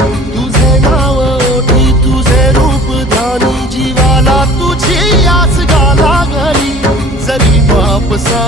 तुझे नाव ओठी तुझे रूप ध्यानी जीवाला तुझी आस गाला घरी जरी बाप सा